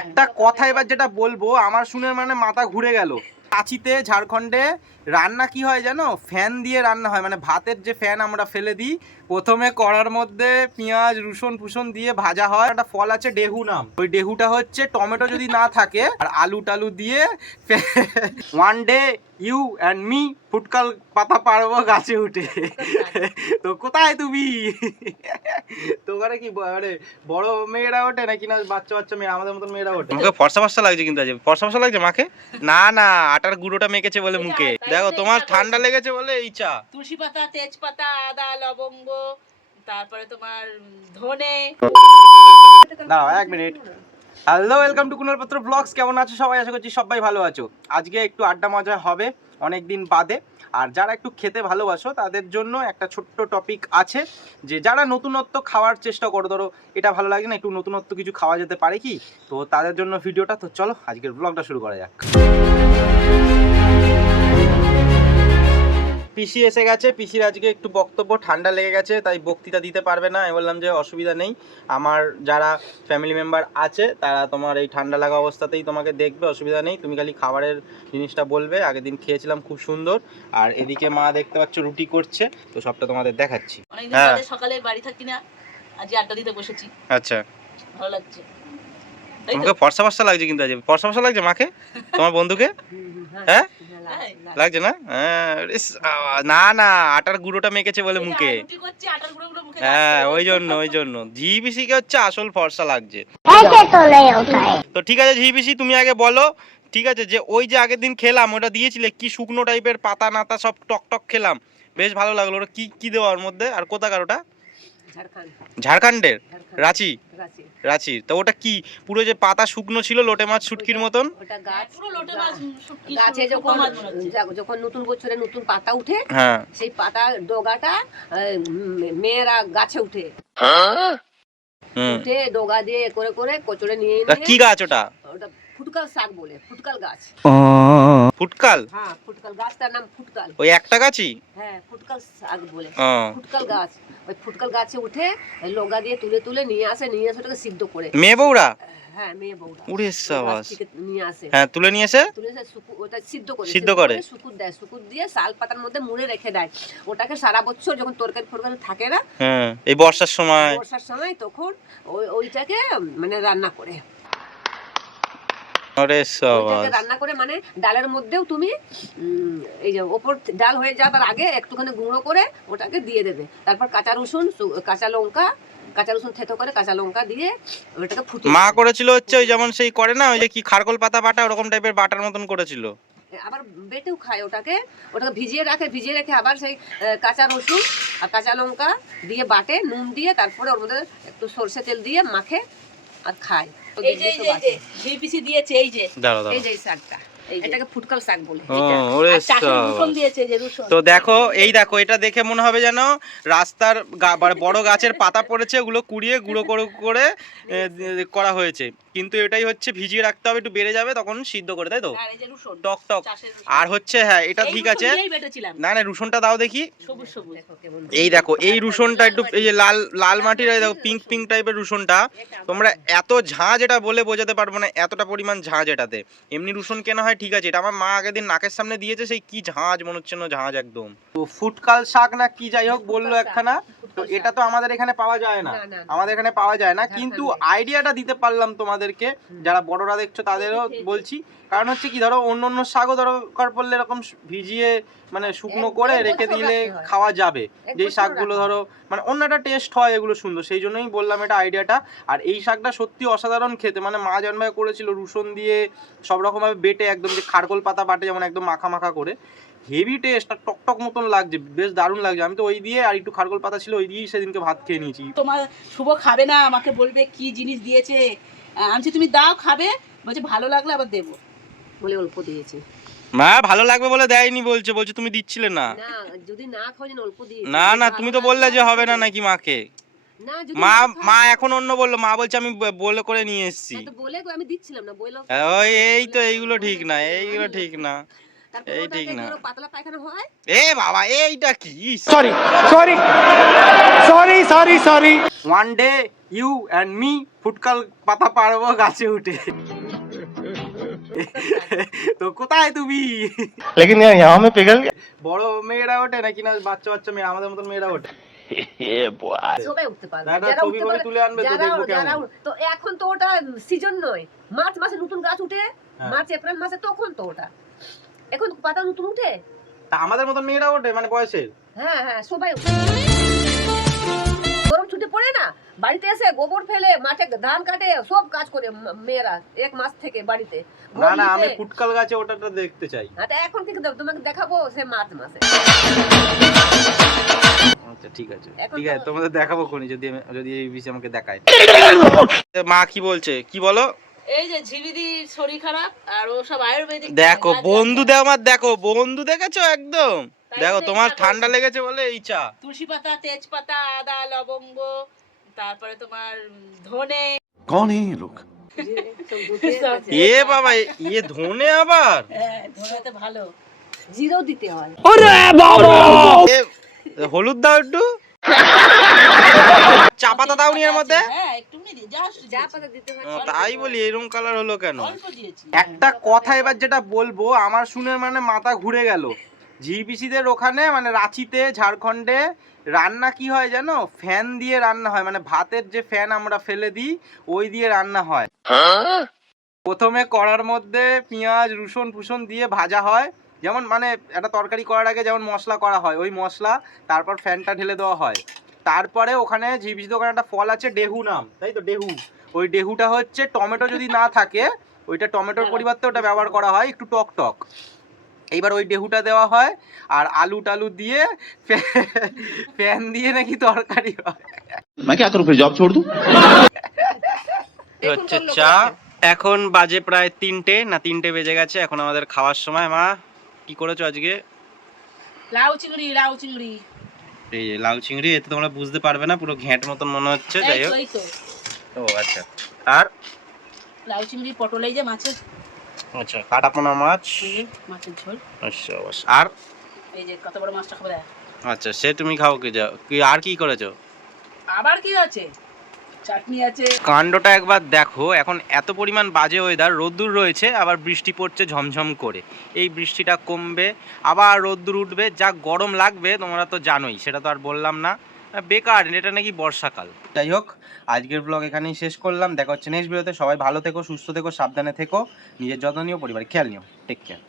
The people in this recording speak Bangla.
একটা কথা এবার যেটা বলবো আমার শুনে মানে মাথা ঘুরে গেল। কাঁচিতে ঝাড়খণ্ডে রান্না কি হয় জানো, ফ্যান দিয়ে রান্না হয়। মানে ভাতের যে ফ্যান আমরা ফেলে দিই, প্রথমে কড়ার মধ্যে পেঁয়াজ রসুন ফুসুন দিয়ে ভাজা হয়। একটা ফল আছে ডেহু নাম, ওই ডেহুটা হচ্ছে টমেটো যদি না থাকে আর আলু টালু দিয়ে one day you and me ফুটকাল পাতা পারবো গাছে উঠে। তো কোথায় তুমি? তো ওখানে কি মানে বড় মেয়েরা ওঠে নাকি না বাচ্চা বাচ্চা মেয়ে আমাদের মতন মেয়েরা ওঠে? মুখে ফর্সা ফর্সা লাগছে কিন্তু আজ ফর্সা ফর্সা লাগছে মাকে। না না আটার গুঁড়োটা মেখেছে বলে মুখে। দেখো তোমার ঠান্ডা লেগেছে বলে এই চা। তুলসী পাতা, তেজপাতা, আদা, লবঙ্গ, তারপরে তোমার ধনে। দাঁড়াও এক minute. Hello, welcome to Kunal পাত্র ব্লগস। কেমন আছো সবাই? আশা করছি সবাই ভালো আছো। আজকে একটু আড্ডা মজা হবে অনেকদিন বাদে। আর যারা একটু খেতে ভালোবাসো তাদের জন্য একটা ছোট্ট টপিক আছে, যে যারা নতুনত্ব খাওয়ার চেষ্টা করো, ধরো এটা ভালো লাগে না, একটু নতুনত্ব কিছু খাওয়া যেতে পারে কি, তো তাদের জন্য ভিডিওটা। তো চলো আজকের ব্লগটা শুরু করা যাক। পিসি এসে গেছে, পিসির আজকে একটু বক্তব্য, ঠান্ডা লেগে গেছে তাই বক্তৃতা দিতে পারবে না। আমি বললাম যে অসুবিধা নেই, আমার যারা ফ্যামিলি মেম্বার আছে তারা তোমার এই ঠান্ডা লাগা অবস্থাতেই তোমাকে দেখবে, অসুবিধা নেই। তুমি খালি খাবারের জিনিসটা বলবে। আগের দিন খেয়েছিলাম খুব সুন্দর। আর এদিকে মা দেখতে পাচ্ছ রুটি করছে, তো সবটা তোমাদের দেখাচ্ছি। অনেকদিন পরে সকালে বাড়ি থাকি না, আজ আড্ডা দিতে বসেছি। আচ্ছা, ভালো লাগছে। তোমাকে ফর্সা ফর্সা লাগছে কিন্তু আজ ফর্সা ফর্সা লাগছে মাকে, তোমার বন্ধুকে। হ্যাঁ লাগছে না? না না আটার গুঁড়োটা মেখেছে বলে মুখে। হ্যাঁ ওই জন্য ঝি পিসিকে হচ্ছে আসল ফর্সা লাগছে। তো ঠিক আছে ঝি পিসি তুমি আগে বলো, ঠিক আছে, যে ওই যে আগের দিন খেলাম ওটা দিয়েছিলে কি শুকনো টাইপের পাতা নাতা সব টক টক খেলাম, বেশ ভালো লাগলো। ওটা কি কি দেওয়া ওর মধ্যে আর কোথাকার ওটা? ঝাড়খণ্ডের রাঁচি। রাঁচি তো ওটা কি পুরো যে পাতা শুকনো ছিল লোটে মাছ শুটকির মতন? ওটা গাছ, পুরো লোটে মাছ শুটকি। গাছে যখন নতুন বছরে নতুন পাতা উঠে, হ্যাঁ সেই পাতা ডগাটা মেয়েরা গাছে উঠে উঠে ডগা দিয়ে করে করে কচড়ে নিয়ে কি গাছ ওটা? ওটা ফুটকাল শাক বলে, ফুটকাল গাছ। ফুটকাল? হ্যাঁ ফুটকাল গাছটার নাম ফুটকাল। ওই একটা গাছই? হ্যাঁ ফুটকাল শাক বলে, ফুটকাল গাছ। ওই ফুটকাল গাছে উঠে লগা দিয়ে তুলে তুলে নিয়ে আসে ওটাকে সিদ্ধ করে। মেয়ে বউরা? হ্যাঁ মেয়ে বউরা উড়ে সাবাস নিয়ে আসে। হ্যাঁ তুলে নিয়ে এসে ওটা সিদ্ধ করে শুকুর দেয়, শুকুর দিয়ে শাল পাতার মধ্যে মুড়ে রেখে দেয়। ওটাকে সারা বছর যখন তরকারি ফরকারি থাকে না, হ্যাঁ এই বর্ষার সময় তখন ওইটাকে মানে রান্না করে। আরে সাবাস, রান্না করে মানে ডালের মধ্যেও তুমি এই যে ওপর ডাল হয়ে যাবার আগে একটুখানি গুঁড়ো করে ওটাকে দিয়ে দেবে। তারপর কাঁচা রসুন, কাঁচা রসুন থেতো করে কাঁচা লঙ্কা দিয়ে ওটাকে ফুটিয়ে। মা করেছিল হচ্ছে ওই যেমন সেই করে না ওই যে কি খারকোল পাতা বাটা ওরকম টাইপের বাটার মতন করেছিল। আবার বেটেও খায় ওটাকে ভিজিয়ে রেখে আবার সেই কাঁচা রসুন আর কাঁচা লঙ্কা দিয়ে বাটে, নুন দিয়ে, তারপরে ওর মধ্যে একটু সরষে তেল দিয়ে মাখে আর খায়। এই যে জিপিসি দিয়েছে, এই যে এই শাকটা, এটাকে ফুটকাল শাক বলে। তো দেখো এটা দেখে মনে হবে যেন রাস্তার বড় গাছের পাতা পড়েছে, ওগুলো কুড়িয়ে গুঁড়ো করে করা হয়েছে, কিন্তু এটাই হচ্ছে ভিজিয়ে রাখতে হবে, একটু বেড়ে যাবে তখন সিদ্ধ করে, তাই তো? টক টক। আর হচ্ছে হ্যাঁ এটা ঠিক আছে। না না রসুনটা দাও দেখি। এই দেখো এই রসুনটা একটু এই যে লাল মাটির, দেখো পিঙ্ক পিঙ্ক টাইপের রসুনটা। তোমরা এত ঝাঁঝ এটা বলে বোঝাতে পারবো না, এতটা পরিমাণ ঝাঁঝ এটাতে। এমনি রসুন কেনা হয় ঠিক আছে, এটা আমার মা আগের দিন নাকের সামনে দিয়েছে, সেই কি ঝাঁঝ মনে হচ্ছে না, ঝাঁঝ একদম। তো ফুটকাল শাক না কি যাই হোক বললো একখানা, তো এটা তো আমাদের এখানে পাওয়া যায় না, কিন্তু আইডিয়াটা দিতে পারলাম তোমাদেরকে, যারা বড়রা দেখছো তাদেরও বলছি। কারণ হচ্ছে কি, ধরো অন্য শাকও দরকার পড়লে এরকম ভিজিয়ে মানে শুকনো করে রেখে দিলে খাওয়া যাবে, যেই শাকগুলো ধরো মানে অন্য একটা টেস্ট হয়, এগুলো সুন্দর, সেই জন্যই বললাম এটা আইডিয়াটা। আর এই শাকটা সত্যি অসাধারণ খেতে, মানে মা জন্মায় করেছিল রসুন দিয়ে সব রকম ভাবে বেটে, একদম যে খারকোল পাতা বাটে যেমন একদম মাখা মাখা করে, হেভি টেস্ট আর টক টক মতন লাগছে, বেশ দারুণ লাগছে। আমি তো ওই দিয়ে আর একটু খারকোল পাতা ছিল ওই দিয়েই সেদিনকে ভাত খেয়ে নিয়েছি। তোমার শুভ খাবে না, আমাকে বলবে কি জিনিস দিয়েছে, আমি তুমি দাও খাবে, বলছে ভালো লাগলে আবার দেবো বলে অল্প দিয়েছি। মা ভালো লাগবে বলে দেয়নি, বলছে তুমি দিচ্ছিলে না। না যদি না খাও যেন অল্প দিয়েছি। না তুমি তো বললে যে হবে না নাকি মাকে। মা এখন অন্য বললো, মা বলছে আমি বলে করে নিয়ে এসেছি। বলে আমি দিচ্ছিলাম না, বলে এই তো এইগুলো ঠিক না, তারপর এই ওটাকে ঠিক না। ধরো পাতলা পায়খানা হয়। এ বাবা এইটা কি? One day you and me ফুটকাল পাতা পারবো গাছে উঠে। তো কোথায় তুমি? लेकिन यार यहाँ में पिघल गया। বড় মেয়েরা ওঠে নাকি না বাচ্চা বাচ্চা মেয়ে আমাদের মতন মেয়েরা ওঠে? সবাই উঠতে পারবে, দাদা যারা ছবি উঠতে করে পারে, তুলে আনবে তো যারা দেখবো কেমন। যারা তো এখন তো ওটা সিজন নয়, মার্চ মাসে নতুন গাছ উঠে, হ্যাঁ। মার্চ এপ্রিল মাসে তখন তো ওটা, এখন পাতা নতুন উঠে। তা আমাদের মতন মেয়েরা ওঠে মানে বয়সের? হ্যাঁ হ্যাঁ সবাই উঠে। গরম ছুটি পড়ে না, বাড়িতে এসে গোবর ফেলে মাঠে ধান কাটে সব কাজ করে মেয়েরা এক মাস থেকে বাড়িতে। না না, গলিতে। আমি ফুটকাল গাছে ওটাটা দেখতে চাই। আচ্ছা এখন থেকে তোমাকে দেখাবো সে মার্চ মাসে। আচ্ছা ঠিক আছে এখন ঠিক আছে, তো- তোমাদের দেখাবো কোনি যদি এই বিষয়ে আমাকে দেখায়। মা কি বলছে কি বলো? এই যে ঝিবিদির শরীর খারাপ আর ও সব আয়ুর্বেদিক দেখো কাজ বন্ধু জানে। আমার, দেখো বন্ধু দেখেছো একদম। তাই দেখো তো তোমার এই চা ঠান্ডা করছি। লেগেছে বলে এই চা। তুলসী পাতা, তেজপাতা, আদা, লবঙ্গ, তারপরে তোমার ধনে। कौन है ये लोग? সব ধুতে আছে। এ বাবা ইয়ে ধনে আবার হ্যাঁ, ধনেতে ভালো। জিরো দিতে হয়। এ, হলুদ দাও একটু। চা পাতা দাওনি এর মধ্যে? হ্যাঁ, একটুখানি দিয়ে যা পাতা দিতে হয়। ও, তাই বলি এরকম কালার হলো কেন? অল্প দিয়েছি। একটা কথা এবার যেটা বলবো আমার শুনে মানে মাথা ঘুরে গেল। জিপিসিদের ওখানে মানে রাঁচিতে ঝাড়খণ্ডে রান্না কি হয় জানো, ফ্যান দিয়ে রান্না হয়, মানে ভাতের যে ফ্যান আমরা ফেলে দিই ওই দিয়ে রান্না হয়। প্রথমে কড়ার মধ্যে পেঁয়াজ রসুন ফুসুন দিয়ে ভাজা হয়, যেমন মানে একটা তরকারি করার আগে যেমন মশলা করা হয় ওই মশলা, তারপর ফ্যানটা ঢেলে দেওয়া হয়। তারপরে ওখানে জিপিসিদের ওখানে একটা ফল আছে ডেহু নাম, তাই তো ডেহু। ওই ডেহুটা হচ্ছে টমেটো যদি না থাকে ওইটা টমেটোর পরিবর্তে ওটা ব্যবহার করা হয়, একটু টক টক। এইবার ওই ডেহুটা দেওয়া হয় আর আলু টালু দিয়ে ফ্যান দিয়ে নাকি তরকারি হয়। मैं क्या करूं फिर जॉब छोड़ दूं? হচ্ছে চা। এখন বাজে প্রায় 3টে না 3টে বেজে গেছে, এখন আমাদের খাওয়ার সময়। মা কি করেছো আজকে? লাউ চিংড়ি, লাউ চিংড়ি। এই যে লাউ চিংড়ি, এতে তোমরা বুঝতে পারবে না, পুরো ঘ্যাঁট মতন মনে হচ্ছে। যাই হোক, এই তো ও আচ্ছা। আর লাউ চিংড়ি, পটল, এই যে মাছের, আচ্ছা কাটা পোনা মাছ। এই যে মাছের ঝোল। আচ্ছা অবশ্য। আর এই যে কত বড় মাছটা খাবে। আচ্ছা সে তুমি খাও কি যাও কি, আর কি করেছো? আবার কি আছে? চাটনি আছে। কাণ্ডটা একবার দেখো, এখন এত পরিমাণ বাজে ওয়েদার, রোদ্দুর রয়েছে আবার বৃষ্টি পড়ছে ঝমঝম করে। এই বৃষ্টিটা কমবে আবার রোদ্দুর উঠবে, যা গরম লাগবে তোমরা তো জানোই, সেটা তো আর বললাম না। বেকার, এটা নাকি বর্ষাকাল। যাই হোক, আজকের ব্লগ এখানেই শেষ করলাম। দেখা হচ্ছে নেক্সট ভিডিওতে। সবাই ভালো থেকো, সুস্থ থেকো, সাবধানে থেকো, নিজের যত্ন নিও, পরিবারের খেয়াল নিও। Take care.